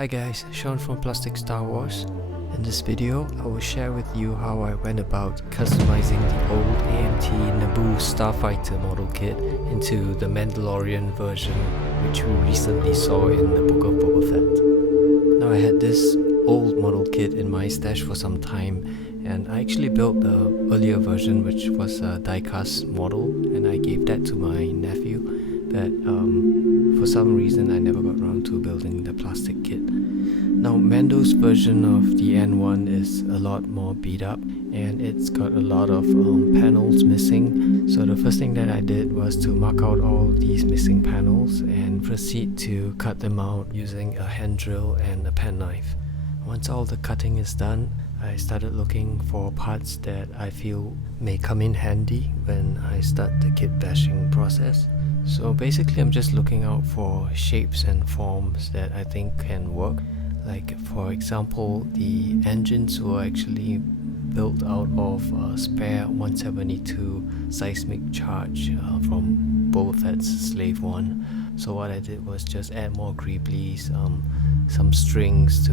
Hi guys, Sean from Plasticstarwars. In this video, I will share with you how I went about customizing the old AMT Naboo Starfighter model kit into the Mandalorian version, which we recently saw in the Book of Boba Fett. Now I had this old model kit in my stash for some time, and I actually built the earlier version, which was a die-cast model, and I gave that to my nephew. But for some reason I never got around to building the plastic kit. Now Mando's version of the N1 is a lot more beat up, and it's got a lot of panels missing. So the first thing that I did was to mark out all these missing panels and proceed to cut them out using a hand drill and a penknife. Once all the cutting is done, I started looking for parts that I feel may come in handy when I start the kit bashing process. So basically I'm just looking out for shapes and forms that I think can work. Like for example, the engines were actually built out of a spare 172 seismic charge from Boba Fett's Slave 1. So what I did was just add more greeblies, some strings to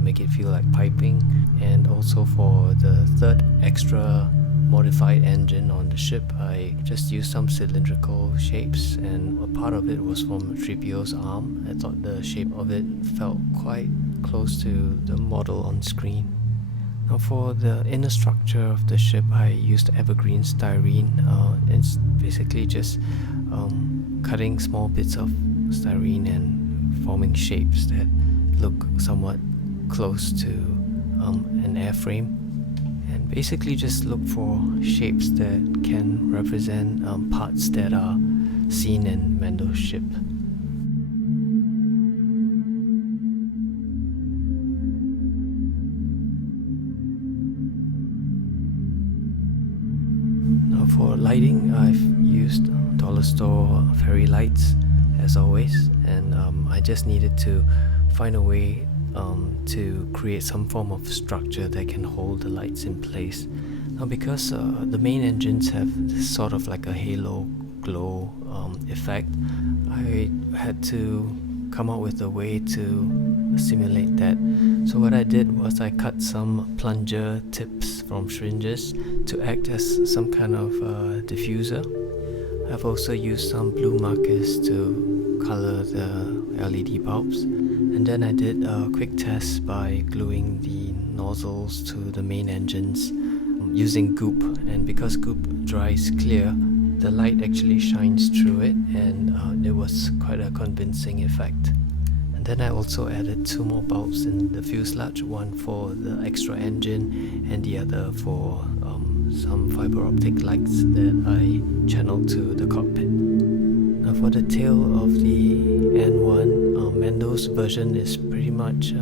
make it feel like piping, and also for the third extra modified engine on the ship, I just used some cylindrical shapes, and a part of it was from 3PO's arm. I thought the shape of it felt quite close to the model on screen. Now for the inner structure of the ship, I used evergreen styrene. It's basically just cutting small bits of styrene and forming shapes that look somewhat close to an airframe. And basically just look for shapes that can represent parts that are seen in Mando's ship. Now for lighting, I've used dollar store fairy lights as always, and I just needed to find a way to create some form of structure that can hold the lights in place. Now because the main engines have this sort of like a halo glow effect, I had to come up with a way to simulate that. So what I did was I cut some plunger tips from syringes to act as some kind of diffuser. I've also used some blue markers to color the LED bulbs. And then I did a quick test by gluing the nozzles to the main engines using goop, and because goop dries clear, the light actually shines through it, and it was quite a convincing effect. And then I also added two more bulbs in the fuselage, one for the extra engine and the other for some fiber optic lights that I channeled to the cockpit. Now for the tail of the N1, Mando's version is pretty much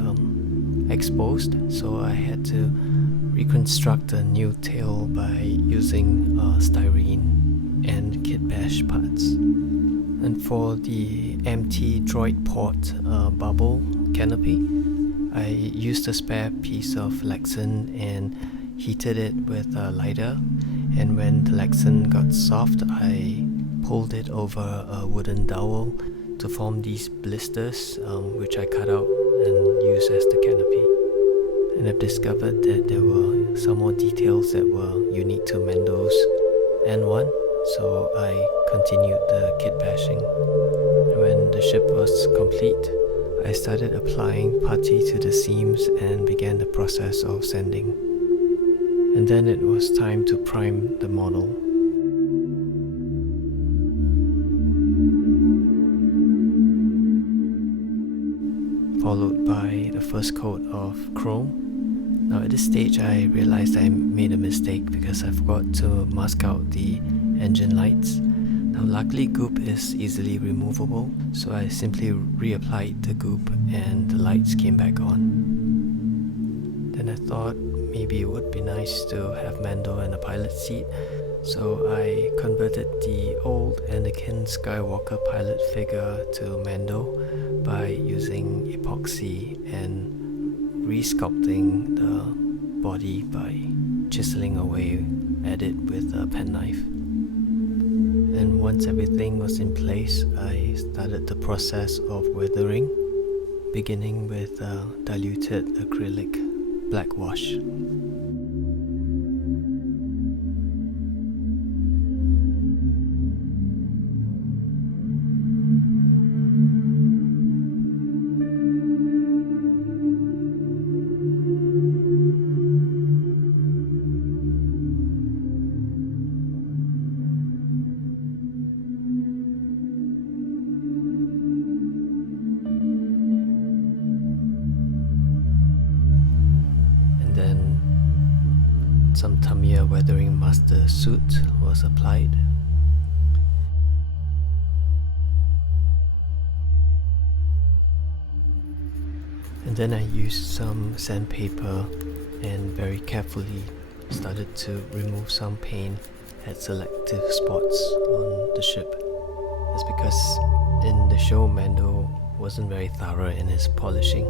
exposed, so I had to reconstruct a new tail by using styrene and kit bash parts. And for the empty droid port bubble canopy, I used a spare piece of Lexan and heated it with a lighter, and when the Lexan got soft, I pulled it over a wooden dowel to form these blisters, which I cut out and used as the canopy. And I've discovered that there were some more details that were unique to Mando's N1, so I continued the kit bashing. And when the ship was complete, I started applying putty to the seams and began the process of sanding. And then it was time to prime the model. Followed by the first coat of chrome. Now at this stage I realized I made a mistake because I forgot to mask out the engine lights. Now luckily goop is easily removable, so I simply reapplied the goop and the lights came back on. Then I thought maybe it would be nice to have Mando in a pilot seat, so I converted the old Anakin Skywalker pilot figure to Mando by using epoxy and resculpting the body by chiseling away at it with a penknife. And once everything was in place, I started the process of weathering. beginning with diluted acrylic black wash. Then some Tamiya weathering master suit was applied. And then I used some sandpaper and very carefully started to remove some paint at selective spots on the ship. That's because in the show Mando wasn't very thorough in his polishing.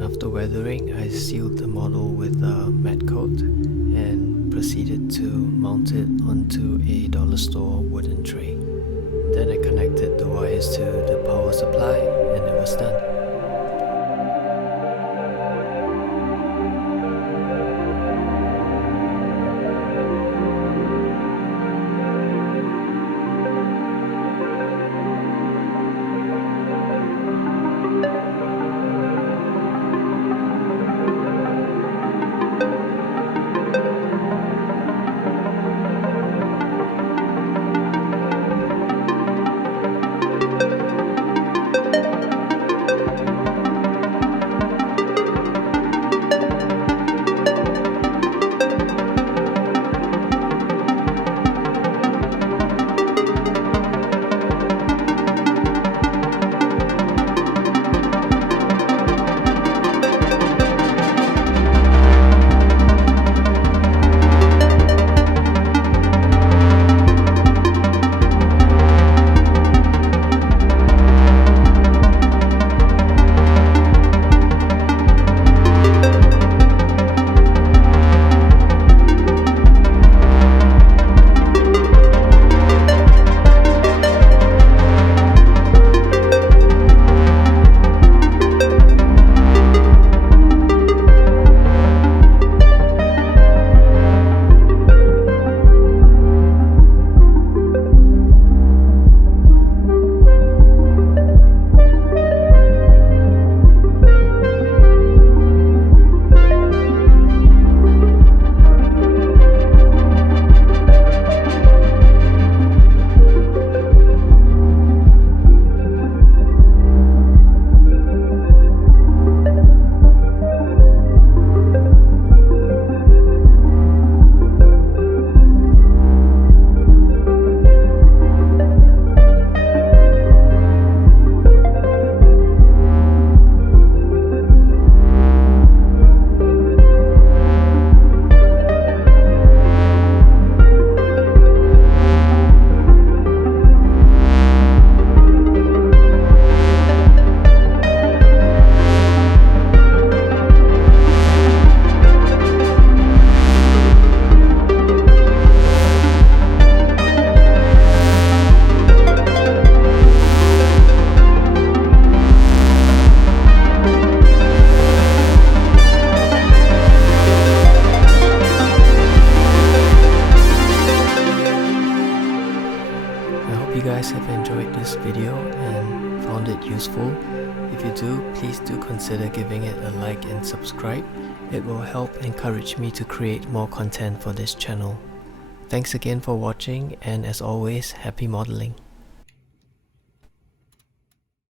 After weathering, I sealed the model with a matte coat and proceeded to mount it onto a dollar store wooden tray. Then I connected the wires to the power supply and it was done. guys have enjoyed this video and found it useful. If you do, please do consider giving it a like and subscribe. It will help encourage me to create more content for this channel. Thanks again for watching, and as always, happy modeling.